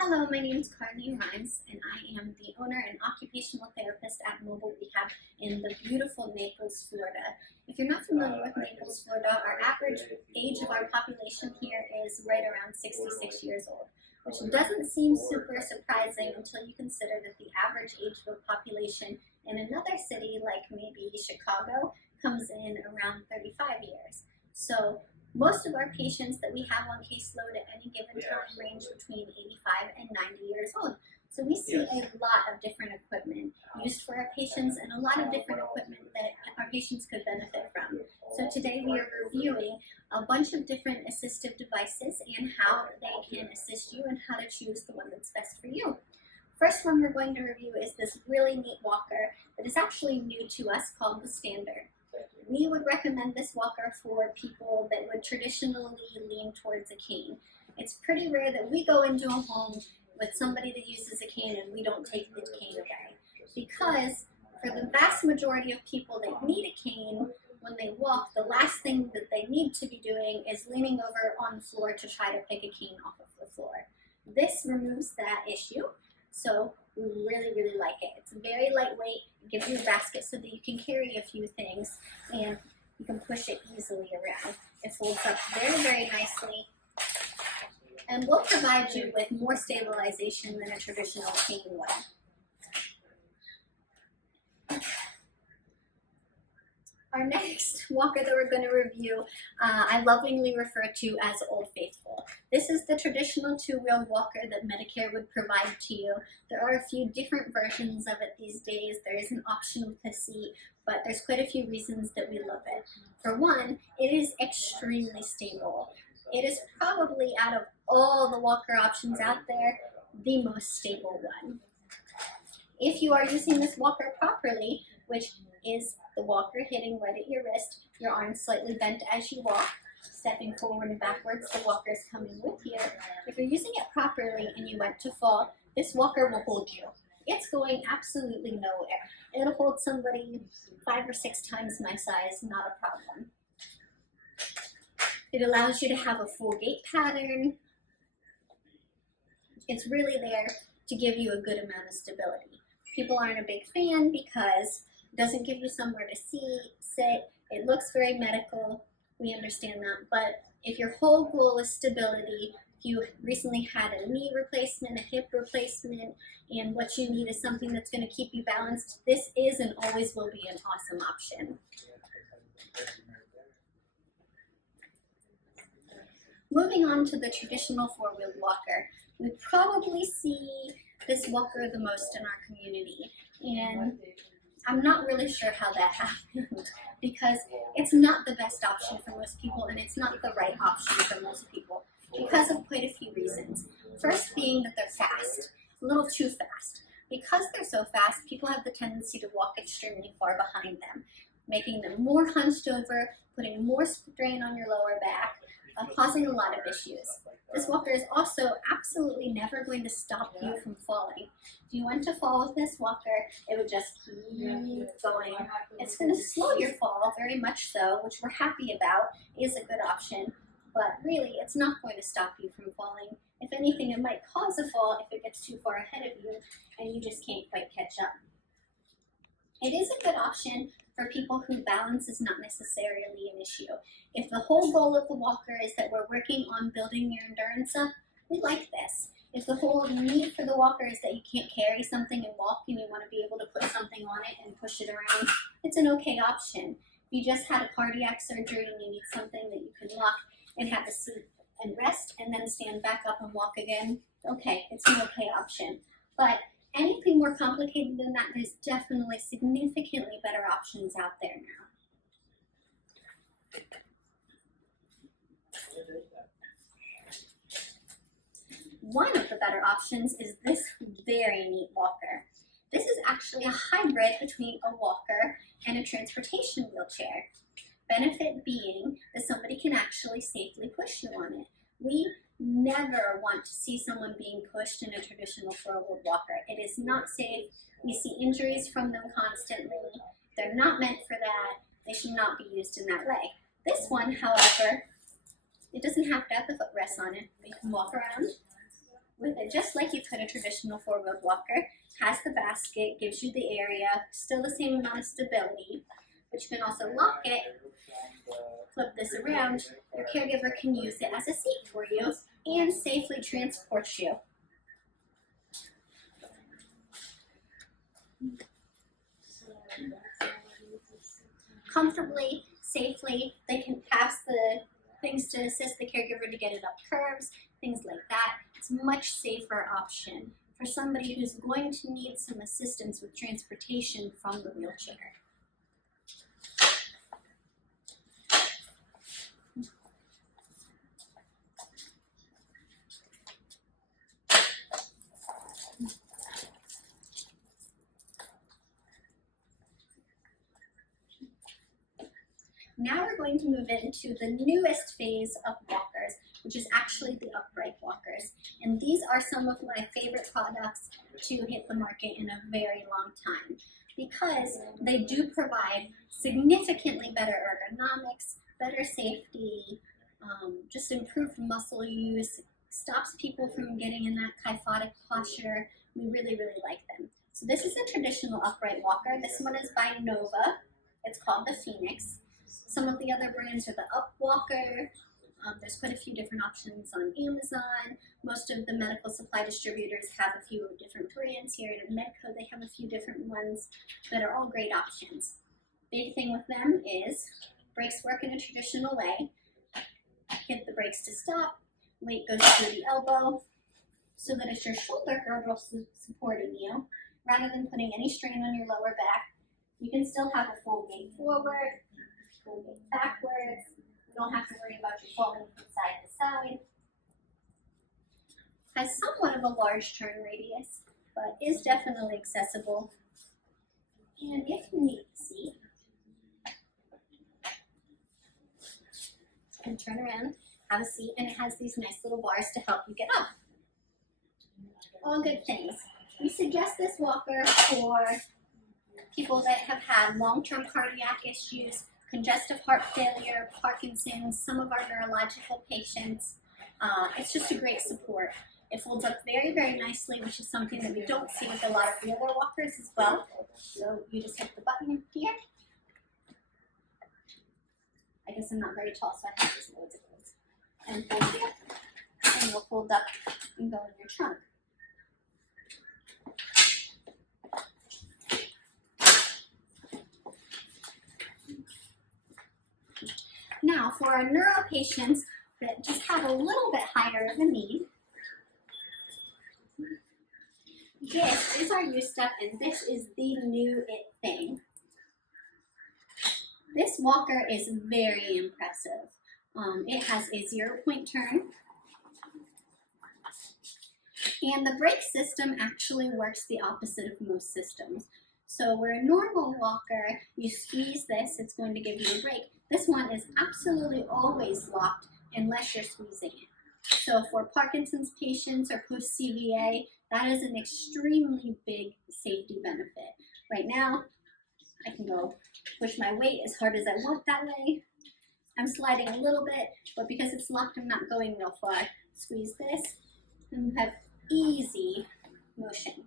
Hello, my name is Carlene Rimes, and I am the owner and occupational therapist at Mobile Rehab in the beautiful Naples, Florida. If you're not familiar with Naples, Florida, our average age of our population here is right around 66 years old, which doesn't seem super surprising until you consider that the average age of a population in another city, like maybe Chicago, comes in around 35 years. So most of our patients that we have on caseload at any given time range between 85 and 90 years old. So we see a lot of different equipment used for our patients and a lot of different equipment that our patients could benefit from. So today we are reviewing a bunch of different assistive devices and how they can assist you and how to choose the one that's best for you. First one we're going to review is this really neat walker that is actually new to us called the Standard. We would recommend this walker for people that would traditionally lean towards a cane. It's pretty rare that we go into a home with somebody that uses a cane and we don't take the cane away. Because for the vast majority of people that need a cane, when they walk, the last thing that they need to be doing is leaning over on the floor to try to pick a cane off of the floor. This removes that issue, so we really, really like it. It's very lightweight. It gives you a basket so that you can carry a few things and you can push it easily around. It folds up very, very nicely and will provide you with more stabilization than a traditional cane would. Our next walker that we're going to review, I lovingly refer to as Old Faithful. This is the traditional two-wheel walker that Medicare would provide to you. There are a few different versions of it these days. There is an option with a seat, but there's quite a few reasons that we love it. For one, it is extremely stable. It is probably, out of all the walker options out there, the most stable one. If you are using this walker properly, which is the walker hitting right at your wrist, your arms slightly bent as you walk, stepping forward and backwards, the walker is coming with you. If you're using it properly and you went to fall, this walker will hold you. It's going absolutely nowhere. It'll hold somebody 5 or 6 times my size, not a problem. It allows you to have a full gait pattern. It's really there to give you a good amount of stability. People aren't a big fan because it doesn't give you somewhere to sit. It looks very medical. We understand that. But if your whole goal is stability, if you recently had a knee replacement, a hip replacement, and what you need is something that's going to keep you balanced, this is and always will be an awesome option. Moving on to the traditional four-wheeled walker, we probably see this walker the most in our community. And I'm not really sure how that happened because it's not the best option for most people and it's not the right option for most people because of quite a few reasons. First being that they're fast, a little too fast. Because they're so fast, people have the tendency to walk extremely far behind them, making them more hunched over, putting more strain on your lower back, causing a lot of issues. This walker is also absolutely never going to stop you from falling. If you went to fall with this walker, it would just keep going. It's going to slow your fall, very much so, which we're happy about, is a good option, but really it's not going to stop you from falling. If anything, it might cause a fall if it gets too far ahead of you and you just can't quite catch up. It is a good option for people whose balance is not necessarily an issue. If the whole goal of the walker is that we're working on building your endurance up, we like this. If the whole need for the walker is that you can't carry something and walk and you want to be able to put something on it and push it around, it's an okay option. If you just had a cardiac surgery and you need something that you can walk and have a seat and rest and then stand back up and walk again, okay, it's an okay option. But anything more complicated than that, there's definitely significantly better options out there now. One of the better options is this very neat walker. This is actually a hybrid between a walker and a transportation wheelchair. Benefit being that somebody can actually safely push you on it. We never want to see someone being pushed in a traditional four-wheeled walker. It is not safe. We see injuries from them constantly. They're not meant for that. They should not be used in that way. This one, however, it doesn't have to have the footrest on it. You can walk around with it it just like you could a traditional four-wheeled walker. Has the basket, gives you the area, still the same amount of stability, but you can also lock it, flip this around. Your caregiver can use it as a seat for you and safely transport you. Comfortably, safely, they can pass the things to assist the caregiver to get it up curves, things like that. It's a much safer option for somebody who's going to need some assistance with transportation from the wheelchair. Now we're going to move into the newest phase of walkers, which is actually the upright walkers. And these are some of my favorite products to hit the market in a very long time because they do provide significantly better ergonomics, better safety, just improved muscle use, stops people from getting in that kyphotic posture. We really, really like them. So this is a traditional upright walker. This one is by Nova. It's called the Phoenix. Some of the other brands are the Up Walker. There's quite a few different options on Amazon. Most of the medical supply distributors have a few different brands. Here at Medco, they have a few different ones that are all great options. Big thing with them is brakes work in a traditional way. Hit the brakes to stop. Weight goes through the elbow so that it's your shoulder girdle supporting you rather than putting any strain on your lower back. You can still have a full gait forward, full gait backwards. You don't have to worry about you falling from side to side. Has somewhat of a large turn radius, but is definitely accessible. And if you need the seat, you can turn around, have a seat, and it has these nice little bars to help you get up. All good things. We suggest this walker for people that have had long-term cardiac issues, congestive heart failure, Parkinson's, some of our neurological patients. It's just a great support. It folds up very, very nicely, which is something that we don't see with a lot of the other walkers as well. So you just hit the button here. I guess I'm not very tall, so I have to know it goes. And fold here, and it'll fold up and go in your trunk. Now, for our neuro patients that just have a little bit higher of a need, this is our U-Step, and this is the new it thing. This walker is very impressive. It has a 0-point turn, and the brake system actually works the opposite of most systems. So where a normal walker, you squeeze this, it's going to give you a brake. This one is absolutely always locked unless you're squeezing it. So for Parkinson's patients or post-CVA, that is an extremely big safety benefit. Right now, I can go push my weight as hard as I want that way. I'm sliding a little bit, but because it's locked, I'm not going real far. Squeeze this, and you have easy motion.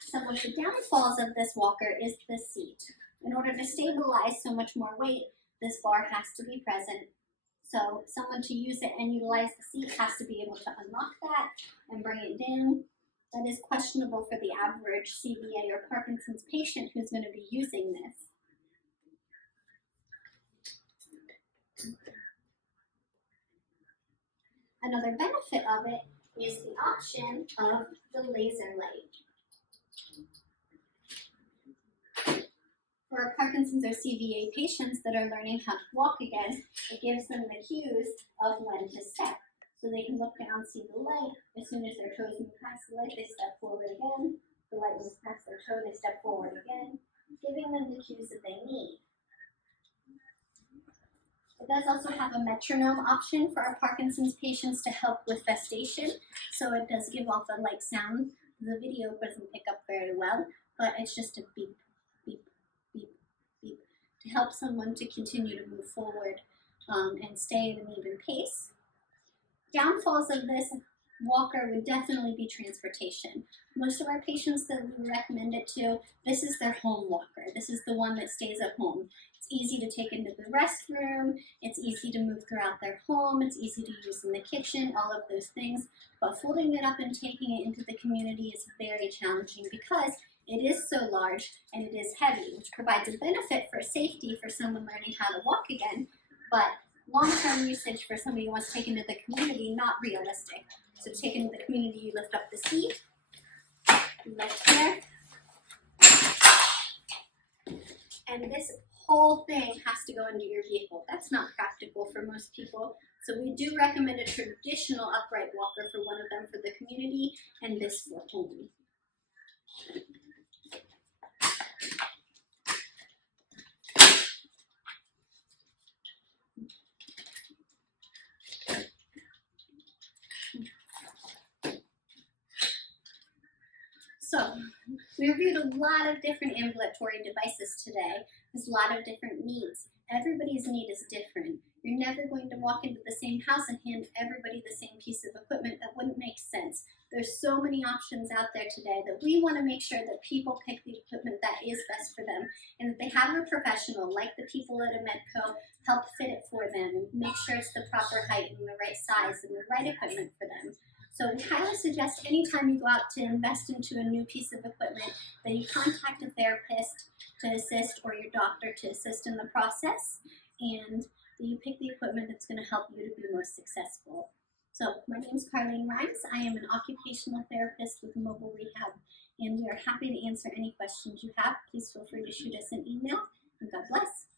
Some of the downfalls of this walker is the seat. In order to stabilize so much more weight, this bar has to be present. So someone to use it and utilize the seat has to be able to unlock that and bring it down. That is questionable for the average CVA or Parkinson's patient who's going to be using this. Another benefit of it is the option of the laser light. For Parkinson's or CVA patients that are learning how to walk again, it gives them the cues of when to step. So they can look down, see the light. As soon as their toes move past the light, they step forward again. The light moves past their toe, they step forward again, giving them the cues that they need. It does also have a metronome option for our Parkinson's patients to help with vestation. So it does give off a light sound. The video doesn't pick up very well, but it's just a beep, beep, beep, beep to help someone to continue to move forward and stay at an even pace. Downfalls of this walker would definitely be transportation. Most of our patients that we recommend it to, this is their home walker. This is the one that stays at home. It's easy to take into the restroom, it's easy to move throughout their home, it's easy to use in the kitchen, all of those things. But folding it up and taking it into the community is very challenging because it is so large and it is heavy, which provides a benefit for safety for someone learning how to walk again, but long-term usage for somebody who wants to take into the community, not realistic. So to take into the community, you lift up the seat, you lift here, and this whole thing has to go into your vehicle. That's not practical for most people. So we do recommend a traditional upright walker for one of them for the community and this for home. So we reviewed a lot of different ambulatory devices today. There's a lot of different needs. Everybody's need is different. You're never going to walk into the same house and hand everybody the same piece of equipment. That wouldn't make sense. There's so many options out there today that we want to make sure that people pick the equipment that is best for them and that they have a professional like the people at a Medco help fit it for them and make sure it's the proper height and the right size and the right equipment for them. So we highly suggest anytime you go out to invest into a new piece of equipment that you contact a therapist to assist or your doctor to assist in the process, and that you pick the equipment that's going to help you to be most successful. So my name is Carlene Rimes. I am an occupational therapist with Mobile Rehab, and we are happy to answer any questions you have. Please feel free to shoot us an email, and God bless.